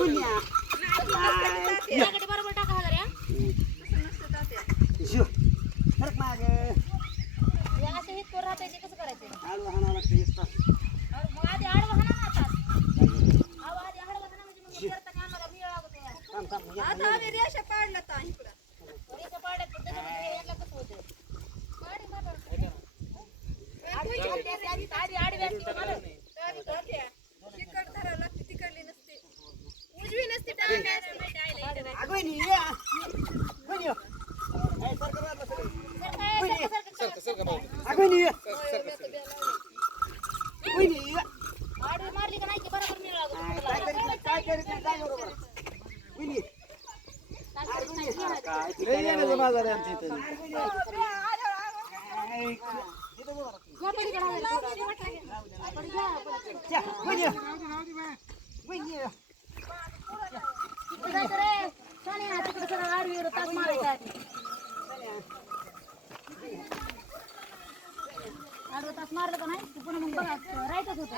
पुण्या याकडे बरोबर टाका हजार या शिव फरक माग या असं हित कर राहतंय ते कसं करायचं आडू हाणावं लागतं एक तास मग आधी आडवा हाणा ना आता अहो आधी आडवा हाणा म्हणजे मग करताना आम्हाला मिळ लागतो या थांब थांब आता आम्ही रेषा पाडला तर इकडं रेषा पाड्यात पण त्याच्यामध्ये याला कसं होतं पाडी मारा आधी आडवी असते मला तरी जात्या तिकड धरावं लागते तिकडली नसते उजवी नसते डावी नसते आईला इकडे अगोनी या कोणी यो ए सरकार वाला अगोनी या कोणी या आडवी मारली का नाही की बरोबर मिळ लागतो काय करीत नाही काय बरोबर कोणी काय लय येण्याचा बाजार आहे आमच्या इथे. या पलीकडे कोणी कोणी रे सोन्या तिकडे सगळं आडवी तास मारायचा आडवं तास मारलं का नाही ते पुन्हा मग बघा राहायचंच होतं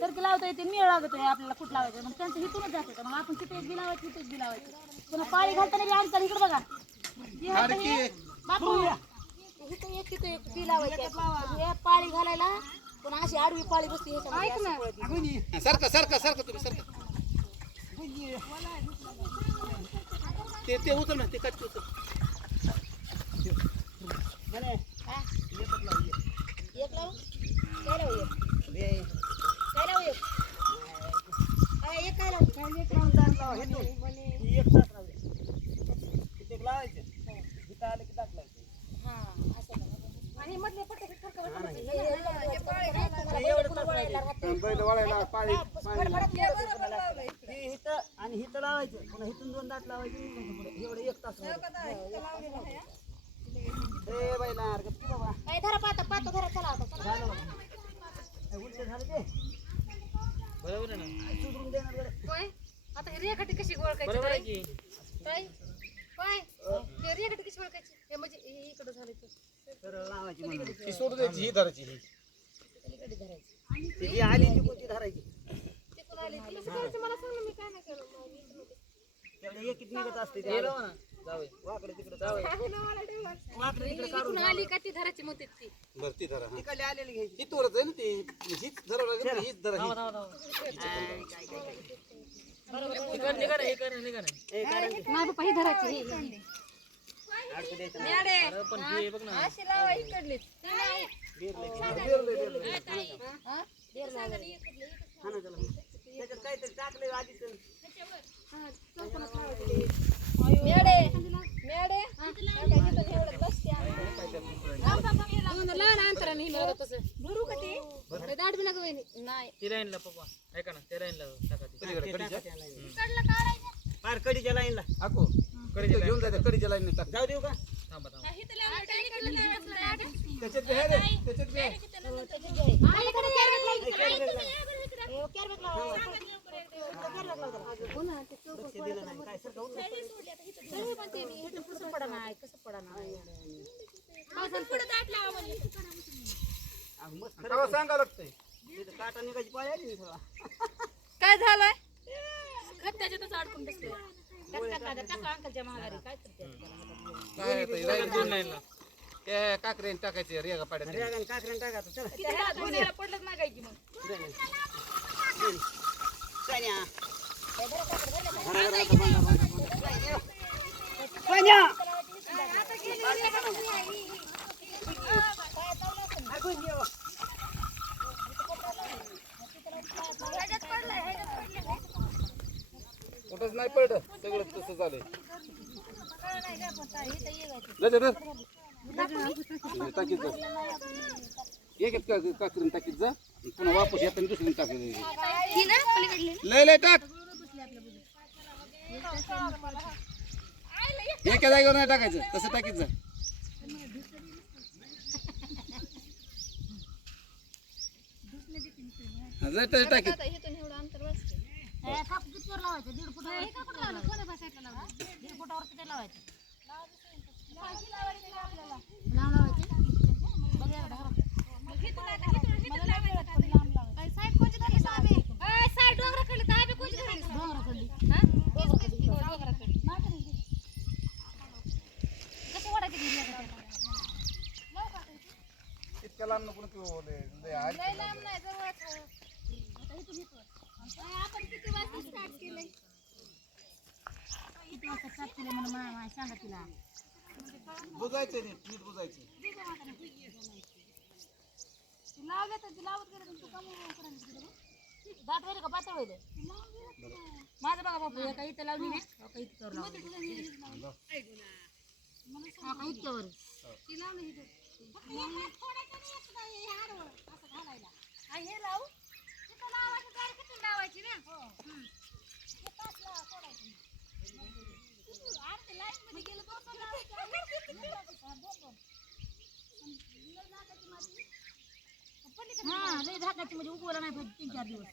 तर ते लावता येते मिळ लागत आहे आपल्याला कुठं लावायचं मग त्यांचं हिथूनच जातं मग आपण तिथे एक बी लावायचं तिथे एक बी लावायचं पुन्हा पाळी घालताना बी आणतात इकडे बघा बापू इथं एक तिथं एक बी लावायचं एक पाळी घालायला पण अशी आडवी पाळी बसते ह्याच्यामध्ये सारखं सारखं सारखं तुम्ही सारखं ते उचल ना ते कट उचल एक लाव काय लावू एक काय लावू एक एक काय लावू एक तास राहू किती लावायचं इथं आलं की दाखल हा असं आणि मधले पट्टे बैल वळायला पाळी इथं आणि इथं लावायचं पुन्हा इथून 2 दात लावायचे एवढं एक तास ए बैला गप्पी बाबा काय धरा पाता पाता धरा चला आता झालं बघा उलट झालं ते बरोबर आहे ना सुधरून देणार बरं होय आता ही रेखाटी कशी ओळखायची बरोबर आहे की काय काय हे रेखाटी कशी ओळखायची हे म्हणजे हे इकडं झालं तर लावायची म्हणून ती सोडून द्यायची ही धरायची ही पलीकडे धरायचं ती जी आली ती कोणती धरायची ते कोण आली ती कसं करायचं मला सांग ना मी काय नाही केलं तेवढे एक निघत असते हे लावा ना जावे वाकडे तिकडे जावं वाकडे तिकडे इकडून आली का ती धराची म्हणते ती भरती धरा तिकडे आलेली घ्यायची ही तोरच आहे ना ती हीच धरावं लागेल हीच धरा ए कारण नाही बाप्पा ही धराची अडकू द्यायचं मॅडे पण हे बघ ना अशी लावा इकडलीच हाना त्याला त्याच्यात काहीतरी टाकलंय आधीच मॅडे मॅडे लहान अंतराने ही मिळत तसं भरू का ते दाट बी नका वहिनी नाही ती लाईनला पप्पा ऐका ना त्या लाईनला टाका ती. पलीकडे कडीच्या पार कडीच्या लाईनला आको कडीच्या घेऊन जायचं कडीच्या लाईनने टाक जाऊ देऊ का थांबा थांबा त्याच्यात बी आहे रे त्याच्यात बी आहे दिलं नाही काय सर कसं पडा नाही कसं पडा नाही मस्त तेव्हा सांगा लागतंय तिथं काटा निघायची पाळी आली मी थोडा काय झालंय खत त्याच्यातच अडकून बसले टाका अंकलच्या महागारी काय करते काय येतं लाईन दोन लाईनला त्या काकऱ्याने टाकायचे रेगा पाड्यात रेगान काकऱ्यान टाकायचं चला पडलंच मागायची मग सान्या कुठंच नाही पडलं सगळं तसं झालंय टाकीत जा एक एक काकरीन टाकीत जा पुन्हा वापस येताना दुसरीने टाकायचं लय लय टाक एका जागेवर नाही टाकायचं तसं टाकीत जा तसं टाकीत इथून एवढं अंतर वाचते लावायचं 1.5 फूट 1.5 फुटावर किती लावायचं साईड कोणती धरली साहेब साईड डोंगराकडे लय लांब नाही जवळच आहे. आपण किती वाजता स्टार्ट केलंय? किती वाजता स्टार्ट केलं म्हणून मला सांगा तिला. बुजायचं नीट बुजायचं. लावलं तर लावत गेलं तू कमी करायला तिकडे दाट होईल का पातळ होईल? माझं बघा बापू एका इथं लावली नाही एका इतक्यावर लावली. एका इतक्यावर ती लावलं इथं थोडासा नाही हे आडवं असं घालायला आणि हे लावू तिथं लावायचं तर किती लावायची ना हे तास सोडायचं अर्धे लाईन मध्ये गेलं दोन हा लय झाकायची म्हणजे उगवला नाही पाहिजे 3-4 दिवस.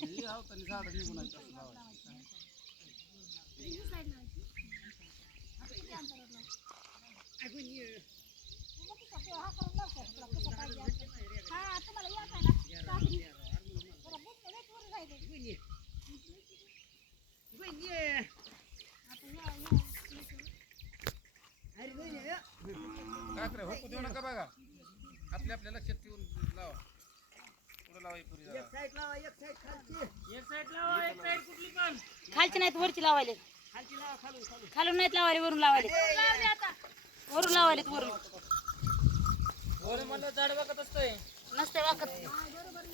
हे आवतानी झाडं निघून आहेत असं लावायचं. हा तुम्हाला या काय ना बरं बुक लय वर राहिले काकरे होकू देऊ नका बघा. आपल्या लक्षात ठेवून लावा. पुढे लावा पुरी एक साईड लावा एक साईड खालची एक साईड लावा एक साईड कुठली पण खालची नाहीत वरची लावायले. खालची लावा खालून खालून नाहीत लावायले वरून लावायले. वरून लावायलेत वरून. वर म्हणलं झाड बघत असतंय नसते वाकत.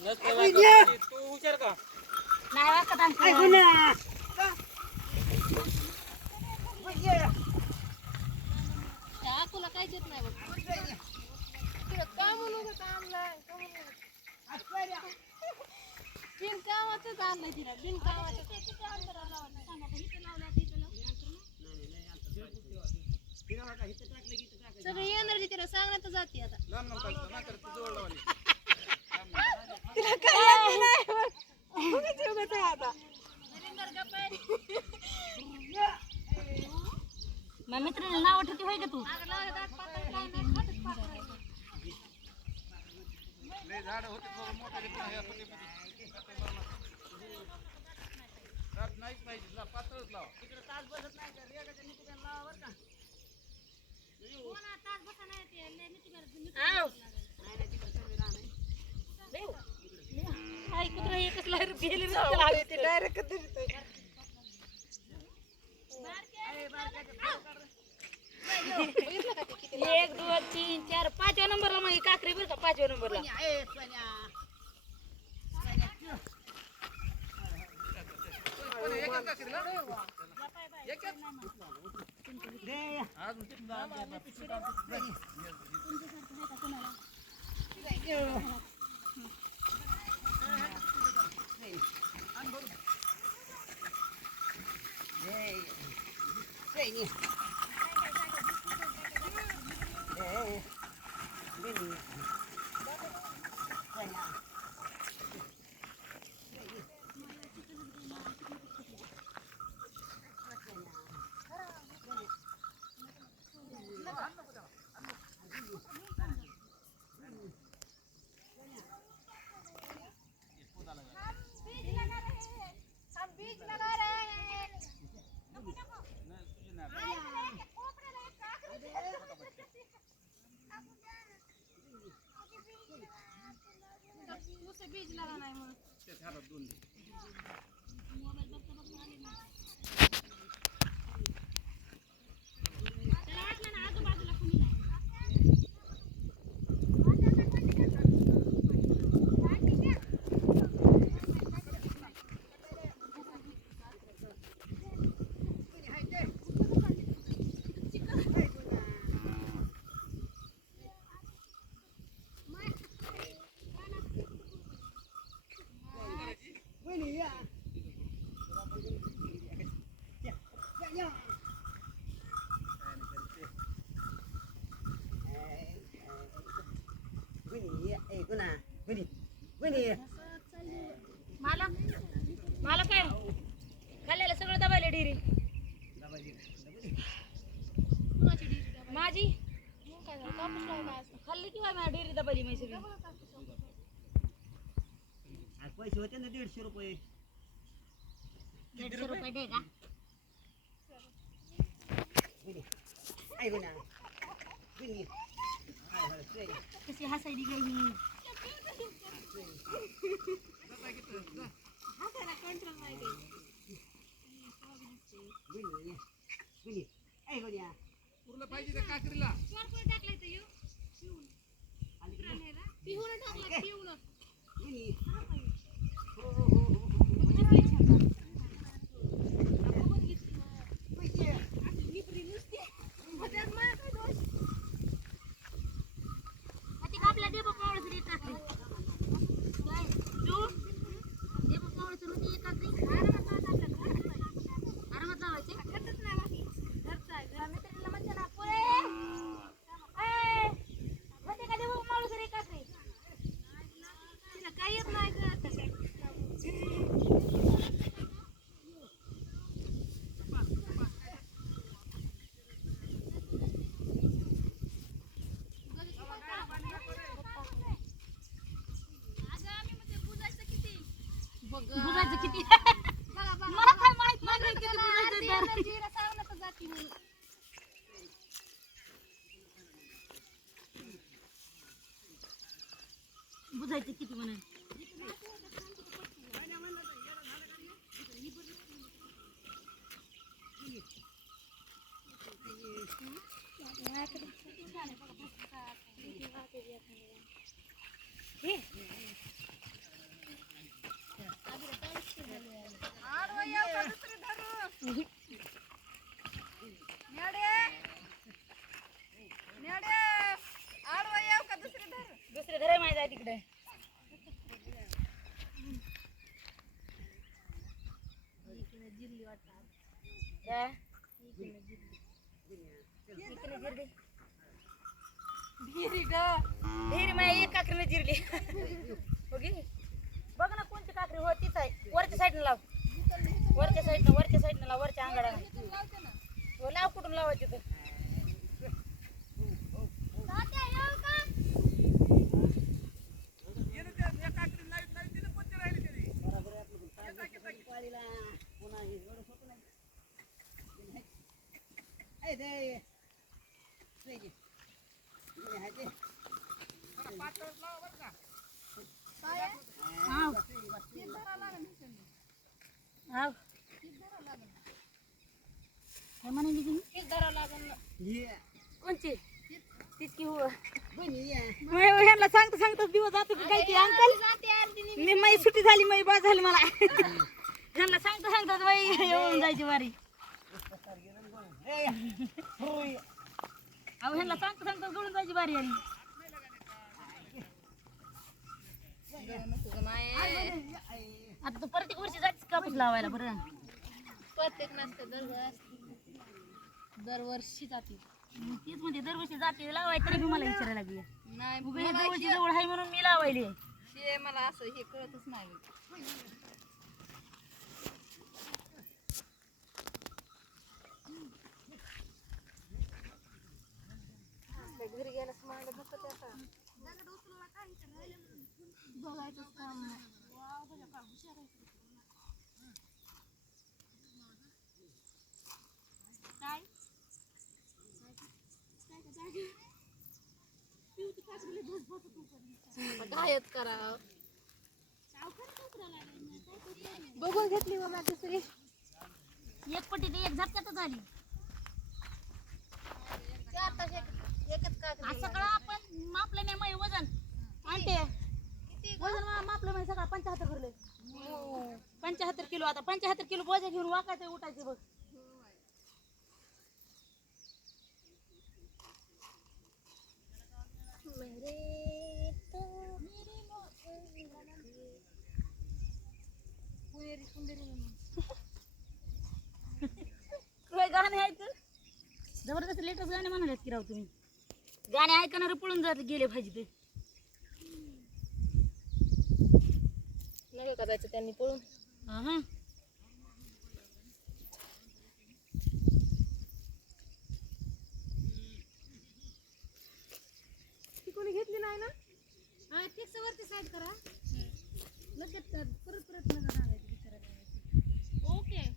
नसतं वाकत. तू हुशार का नाही वाकत आमची. आकुला काय देत नाही बघ तिला काम म्हणून काम बिनकामाचंच आणलं तिला बिनकामाचं किती अंतरावर लावायचं सांगा आता इथं लावलं इथं लावलं सगळी एनर्जी तिला सांगण्यात जाते आता लांब लांब पाहिजे ना तर तू जवळ लावली. तिला काय नाही आता मग मित्रांनो नाव ठेवते होय का तू? लय झाडं होते बघा मोठे ह्या पलीकडे. रात नाहीच पाहिजे ना पातळच लावा. तिकडे तास बसत नाही तर रेगाच्या निकुत्यानं लावा बरं का. आई कुत्रा एकच लाईर गेली ना डायरेक्ट एक 2 3 4 5व्या नंबरला मग ही काकरी बरं का 5व्या नंबरला. पण एक एक काकरीला एक एक बीज लगा रहे हैं उसे बीज लगाना है मुझे ते झाडं दोन दे. मला काय खाल्लेलं सगळं दबायला डेरी माझी खाल्ली किंवा माझ्या डेरी दबायली माझी सगळी. पैसे होते ना 150 रुपये 150 रुपये दे का? कशी हसायली गं ही. पूर्ण पाहिजे त्या काकडीला आपल्या डेबा पावळं तरी टाकली काय तू डेबा पावळं तर होती टाकली आरामात लावायचे मित्रांना म्हणते ना पुरे होते का डेबा पावळं तरी टाकली तिला काही येत नाही गं बुजायचं किती मला काय माहित नाही किती बुजायचं बुजायचं किती म्हणे दुसरे धरे माहिती आहे तिकडे ढेरी माय एक काकरीने जिरली बघ ना कोणती काकरी हो तीच आहे वरच्या साईडनं लाव वरच्या साईडनं लाव वरच्या अंगाडाला लाव कुठून लावायची तर कोणची तीच की हो ह्यांना सांगता दिवस जातो काय की अंकल मी माई सुट्टी झाली माई बस झाली मला ह्यांना सांगता बाई येऊन जायची वारी अहो ह्यांना सांगता गळून जायची बारी आली आता तू प्रत्येक वर्षी जायच कापूस लावायला बरं प्रत्येक नसतं दरवर्षी जाते तेच म्हणते दरवर्षी जाते लावायचं तरी बी मला विचारायला लागली नाही जवळची जवळ आहे म्हणून मी लावायली हे मला असं हे कळतच नाही घरी गेल्यास मला दुखत आता बघायचं काम काय गायत करा बघून घेतली मला दुसरी एक पट्टी ते एक झटक्यातच आली सगळं आपण मापलं नाही मग वजन आणते वजन मापलं म्हणजे सगळं 75 भरले 75 किलो आता 75 किलो बोजा घेऊन वाकायचं उठायचे बघ गाणे ऐक जबरदस्त लेटेस्ट गाणे म्हणालेत की राव तुम्ही गाणे ऐकणारे पळून जात गेले पाहिजे ते नाही का जायचं त्यांनी पळून हा ती कोणी घेतली नाही ना हा फिक्स वरती साईड करा लगेच परत नका सांगायचं विचारायला ओके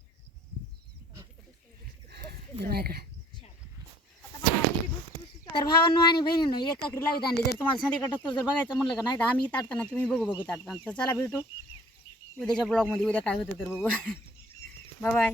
आता बघा ही भुसभुशीत तर भावांनो आणि बहिणींनो एक काकरी लावीत आणली. जर तुम्हाला संध्याकाळ टाकतो जर बघायचं म्हणलं का नाही तर आम्ही ताटताना तुम्ही बघू ताटताना. तर चला भेटू उद्याच्या ब्लॉगमध्ये. उद्या काय होतं तर बघू. Bye bye.